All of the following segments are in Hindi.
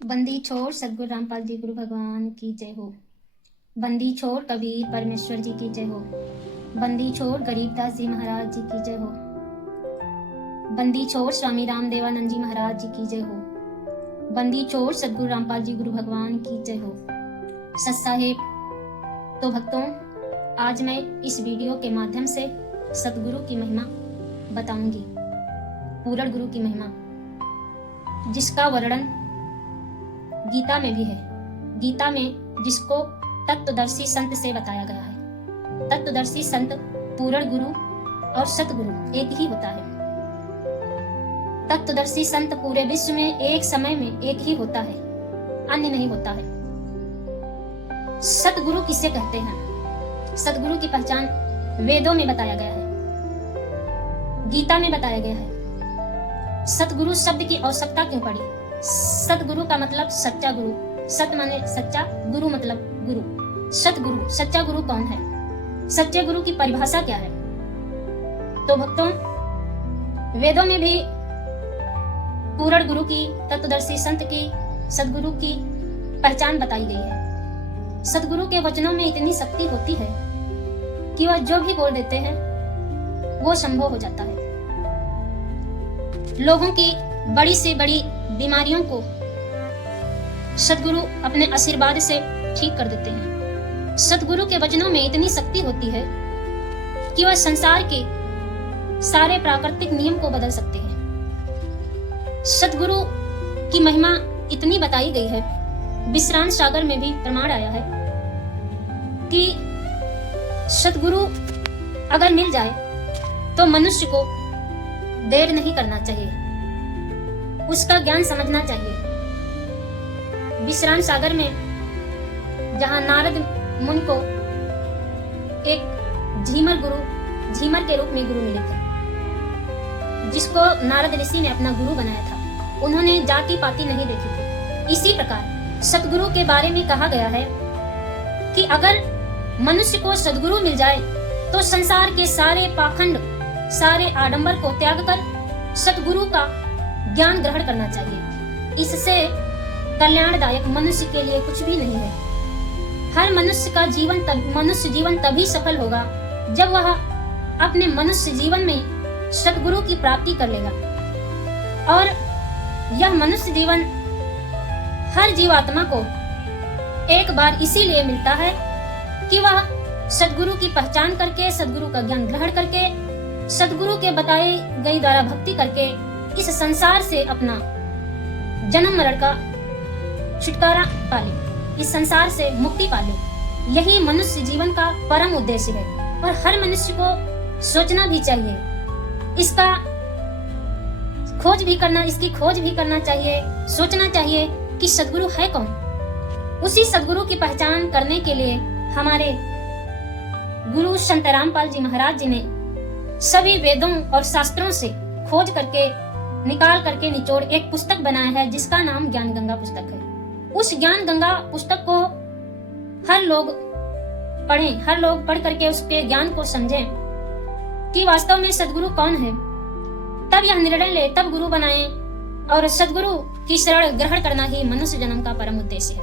बंदी छोड़ सदगुरु रामपाल जी गुरु भगवान की जय हो। बंदी छोड़ कबीर परमेश्वर जी की जय हो। बंदी छोड़ गरीबदास जी महाराज जी की जय हो। बंदी छोड़ स्वामी राम देवानंद जी महाराज जी की जय हो। बंदी छोड़ सदगुरु रामपाल जी गुरु भगवान की जय हो। सत साहेब। तो भक्तों, आज मैं इस वीडियो के माध्यम से सतगुरु की महिमा बताऊंगी, पूर्ण गुरु की महिमा, जिसका वर्णन गीता में भी है। गीता में जिसको तत्वदर्शी संत से बताया गया है। तत्वदर्शी संत, पूर्ण गुरु और सतगुरु एक ही होता है। तत्वदर्शी संत पूरे विश्व में एक समय में एक ही होता है, अन्य नहीं होता है। सतगुरु किसे कहते हैं? सतगुरु की पहचान वेदों में बताया गया है, गीता में बताया गया है। सतगुरु शब्द की आवश्यकता क्यों पड़ी? सतगुरु का मतलब सच्चा गुरु। सत माने सच्चा, गुरु मतलब गुरु। सतगुरु, सच्चा गुरु कौन है? सच्चे गुरु की परिभाषा क्या है? तो भक्तों, वेदों में भी पूर्ण गुरु की, तत्वदर्शी संत की, सतगुरु की पहचान बताई गई है। सतगुरु के वचनों में इतनी शक्ति होती है कि वह जो भी बोल देते हैं वो संभव हो जाता है। लोगों की बड़ी से बड़ी बीमारियों को सतगुरु अपने आशीर्वाद से ठीक कर देते हैं। सतगुरु के वचनों में इतनी शक्ति होती है कि वह संसार के सारे प्राकृतिक नियम को बदल सकते हैं। सतगुरु की महिमा इतनी बताई गई है, विश्राम सागर में भी प्रमाण आया है कि सतगुरु अगर मिल जाए तो मनुष्य को देर नहीं करना चाहिए, उसका ज्ञान समझना चाहिए। विश्राम सागर में जहां नारद मुनि को एक झीमर के रूप में गुरु मिले थे, जिसको नारद ऋषि ने अपना गुरु बनाया था, उन्होंने जाति पाति नहीं देखी थी। इसी प्रकार सतगुरु के बारे में कहा गया है कि अगर मनुष्य को सतगुरु मिल जाए तो संसार के सारे पाखंड, सारे आडंबर को त्याग कर सतगुरु का ज्ञान ग्रहण करना चाहिए। इससे कल्याणदायक मनुष्य के लिए कुछ भी नहीं है। हर मनुष्य जीवन तभी सफल होगा जब वह अपने मनुष्य जीवन में सतगुरु की प्राप्ति कर लेगा। और यह मनुष्य जीवन हर जीवात्मा को एक बार इसीलिए मिलता है कि वह सतगुरु की पहचान करके, सतगुरु का ज्ञान ग्रहण करके, सतगुरु के बताए गई द्वारा भक्ति करके इस संसार से अपना जन्म मरण का छुटकारा पाले, इस संसार से मुक्ति पाले। यही मनुष्य जीवन का परम उद्देश्य है और हर मनुष्य को सोचना भी चाहिए, इसकी खोज भी करना चाहिए, सोचना चाहिए कि सतगुरु है कौन। उसी सतगुरु की पहचान करने के लिए हमारे गुरु संत रामपाल जी महाराज जी ने सभी वेदों और शास्त्रों से खोज करके, निकाल करके निचोड़ एक पुस्तक बनाया है, जिसका नाम ज्ञान गंगा पुस्तक है। उस ज्ञान गंगा पुस्तक को हर लोग पढ़ें, हर लोग पढ़ करके उसके ज्ञान को समझें कि वास्तव में सतगुरु कौन है। तब यह निर्णय ले, तब गुरु बनाएं, और सतगुरु की शरण ग्रहण करना ही मनुष्य जन्म का परम उद्देश्य है।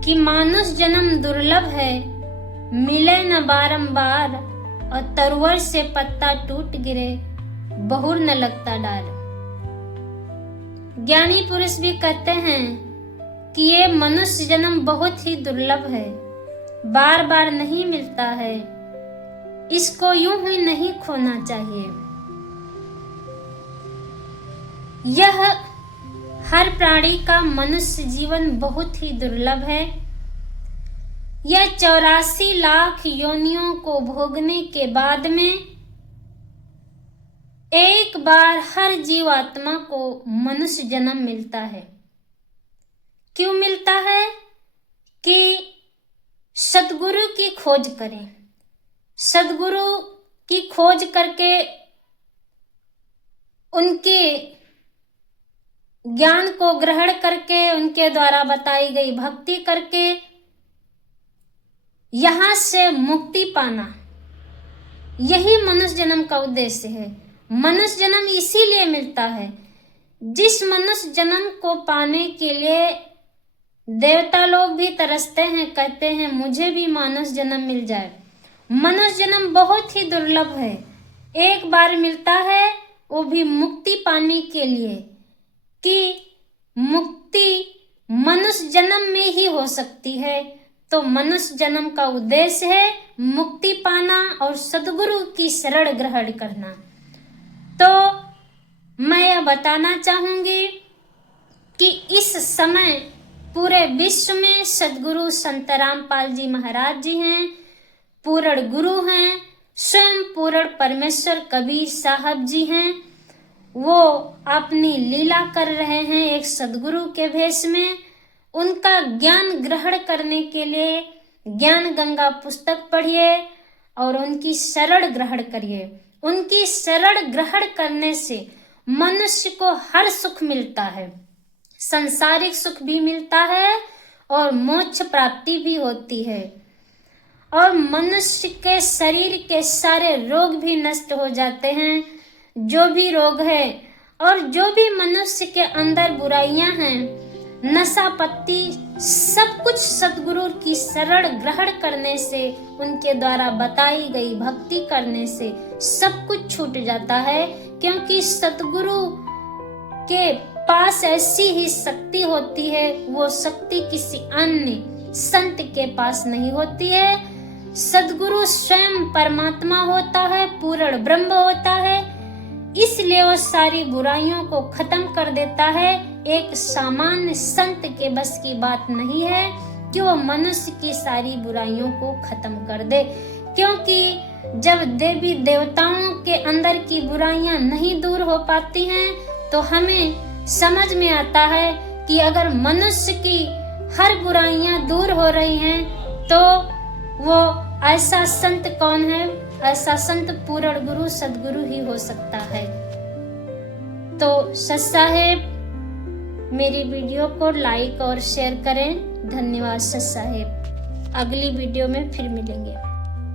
कि मानुष जन्म दुर्लभ है, मिले न बारंबार, और तरुवर से पत्ता टूट गिरे, बहुर न लगता डार। ज्ञानी पुरुष भी कहते हैं कि ये मनुष्य जन्म बहुत ही दुर्लभ है, बार बार नहीं मिलता है, इसको यूं ही नहीं खोना चाहिए। यह हर प्राणी का मनुष्य जीवन बहुत ही दुर्लभ है। यह 84 लाख योनियों को भोगने के बाद में एक बार हर जीवात्मा को मनुष्य जन्म मिलता है। क्यों मिलता है? कि सतगुरु की खोज करें, सतगुरु की खोज करके उनके ज्ञान को ग्रहण करके, उनके द्वारा बताई गई भक्ति करके यहां से मुक्ति पाना, यही मनुष्य जन्म का उद्देश्य है। मनुष्य जन्म इसीलिए मिलता है जिस मनुष्य जन्म को पाने के लिए देवता लोग भी तरसते हैं, कहते हैं मुझे भी मानव जन्म मिल जाए। मनुष्य जन्म बहुत ही दुर्लभ है, एक बार मिलता है, वो भी मुक्ति पाने के लिए, कि मुक्ति मनुष्य जन्म में ही हो सकती है। तो मनुष्य जन्म का उद्देश्य है मुक्ति पाना और सद्गुरु की शरण ग्रहण करना। तो मैं यह बताना चाहूंगी कि इस समय पूरे विश्व में सद्गुरु संत रामपाल जी महाराज जी हैं, पूर्ण गुरु हैं, स्वयं पूर्ण परमेश्वर कबीर साहब जी हैं। वो अपनी लीला कर रहे हैं एक सद्गुरु के भेष में। उनका ज्ञान ग्रहण करने के लिए ज्ञान गंगा पुस्तक पढ़िए और उनकी शरण ग्रहण करिए। उनकी शरण ग्रहण करने से मनुष्य को हर सुख मिलता है, सांसारिक सुख भी मिलता है और मोक्ष प्राप्ति भी होती है, और मनुष्य के शरीर के सारे रोग भी नष्ट हो जाते हैं, जो भी रोग है। और जो भी मनुष्य के अंदर बुराइयां हैं, नशा पत्ती, सब कुछ सद्गुरु की शरण ग्रहण करने से, उनके द्वारा बताई गई भक्ति करने से सब कुछ छूट जाता है। क्योंकि सद्गुरु के पास ऐसी ही शक्ति होती है, वो शक्ति किसी अन्य संत के पास नहीं होती है। सद्गुरु स्वयं परमात्मा होता है, पूर्ण ब्रह्म होता है, इसलिए वो सारी बुराइयों को खत्म कर देता है। एक सामान्य संत के बस की बात नहीं है कि वो मनुष्य की सारी बुराइयों को खत्म कर दे, क्योंकि जब देवी देवताओं के अंदर की बुराइयां नहीं दूर हो पाती हैं, तो हमें समझ में आता है कि अगर मनुष्य की हर बुराइयां दूर हो रही हैं, तो वो ऐसा संत कौन है? ऐसा संत पूर्ण गुरु सद्गुरु ही हो सकता है। तो सच साहेब, मेरी वीडियो को लाइक और शेयर करें। धन्यवाद सच साहेब। अगली वीडियो में फिर मिलेंगे।